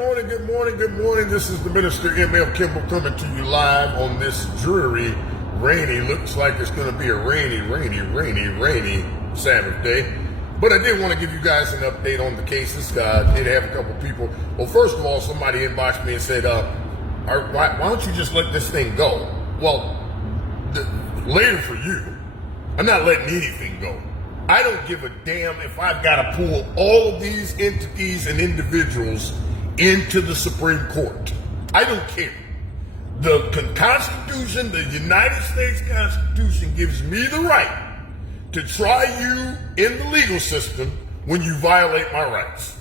good morning. This is the Minister M.L. Kimble coming to you live on this dreary, rainy, looks like it's going to be a rainy Sabbath day. But I did want to give you guys an update on the cases. I did have a couple people. Well, first of all, somebody inboxed me and said, why don't you just let this thing go? Well, later for you, I'm not letting anything go. I don't give a damn if I've got to pull all of these entities and individuals into the Supreme Court. I don't care. The Constitution, the United States Constitution, gives me the right to try you in the legal system when you violate my rights.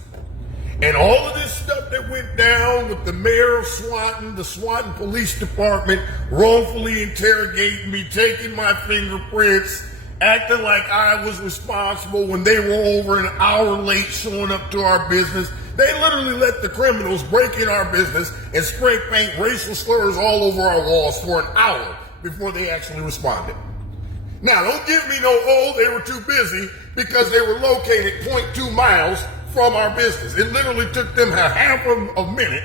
And all of this stuff that went down with the mayor of Swanton, the Swanton Police Department wrongfully interrogating me, taking my fingerprints, acting like I was responsible when they were over an hour late showing up to our business. They literally let the criminals break in our business and spray paint racial slurs all over our walls for an hour before they actually responded. Now, don't give me no, they were too busy, because they were located 0.2 miles from our business. It literally took them half of a minute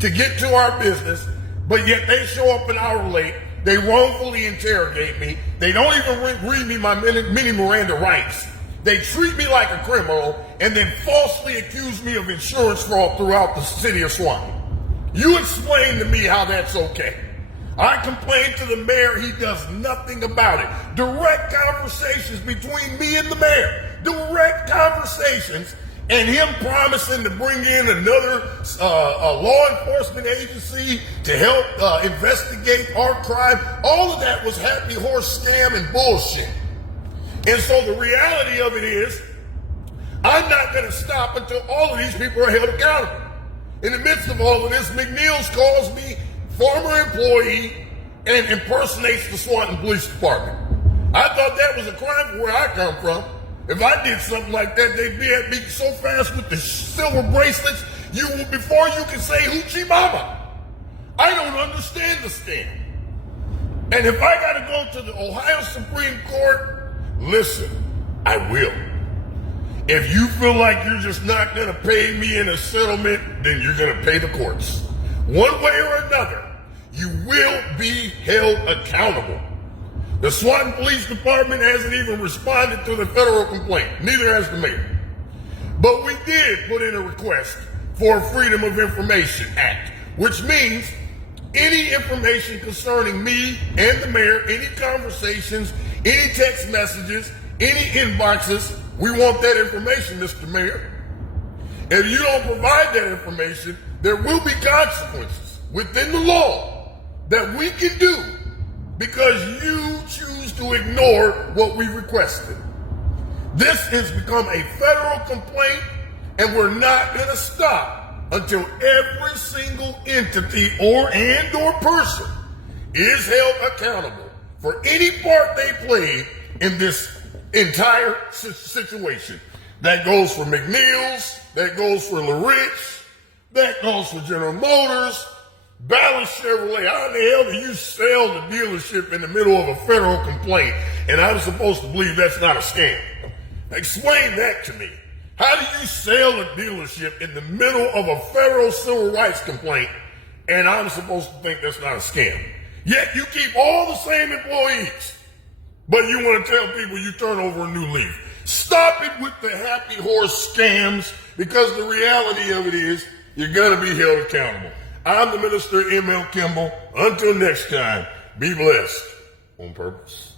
to get to our business, but yet they show up an hour late. They wrongfully interrogate me. They don't even read me my mini Miranda rights. They treat me like a criminal and then falsely accuse me of insurance fraud throughout the city of Swanton. You explain to me how that's okay. I complained to the mayor. He does nothing about it. Direct conversations between me and the mayor. Direct conversations. And him promising to bring in another law enforcement agency to help investigate our crime. All of that was happy horse scam and bullshit. And so the reality of it is, I'm not going to stop until all of these people are held accountable. In the midst of all of this, McNeill's calls me former employee and impersonates the Swanton Police Department. I thought that was a crime from where I come from. If I did something like that, they'd be at me so fast with the silver bracelets, before you can say Hoochie Mama. I don't understand the scam. And if I gotta go to the Ohio Supreme Court, listen, I will. If you feel like you're just not gonna pay me in a settlement, then you're gonna pay the courts. One way or another, you will be held accountable. The Swanton Police Department hasn't even responded to the federal complaint. Neither has the mayor. But we did put in a request for a Freedom of Information Act, which means any information concerning me and the mayor, any conversations, any text messages, any inboxes, we want that information, Mr. Mayor. If you don't provide that information, there will be consequences within the law that we can do because you choose to ignore what we requested. This has become a federal complaint, and we're not going to stop until every single entity or person is held accountable for any part they played in this entire situation. That goes for McNeill's, that goes for LaRich, that goes for General Motors, Ballas Chevrolet. How in the hell do you sell the dealership in the middle of a federal complaint? And I'm supposed to believe that's not a scam. Explain that to me. How do you sell a dealership in the middle of a federal civil rights complaint and I'm supposed to think that's not a scam? Yet you keep all the same employees, but you want to tell people you turn over a new leaf. Stop it with the happy horse scams, because the reality of it is you're going to be held accountable. I'm the Minister M.L. Kimble. Until next time, be blessed on purpose.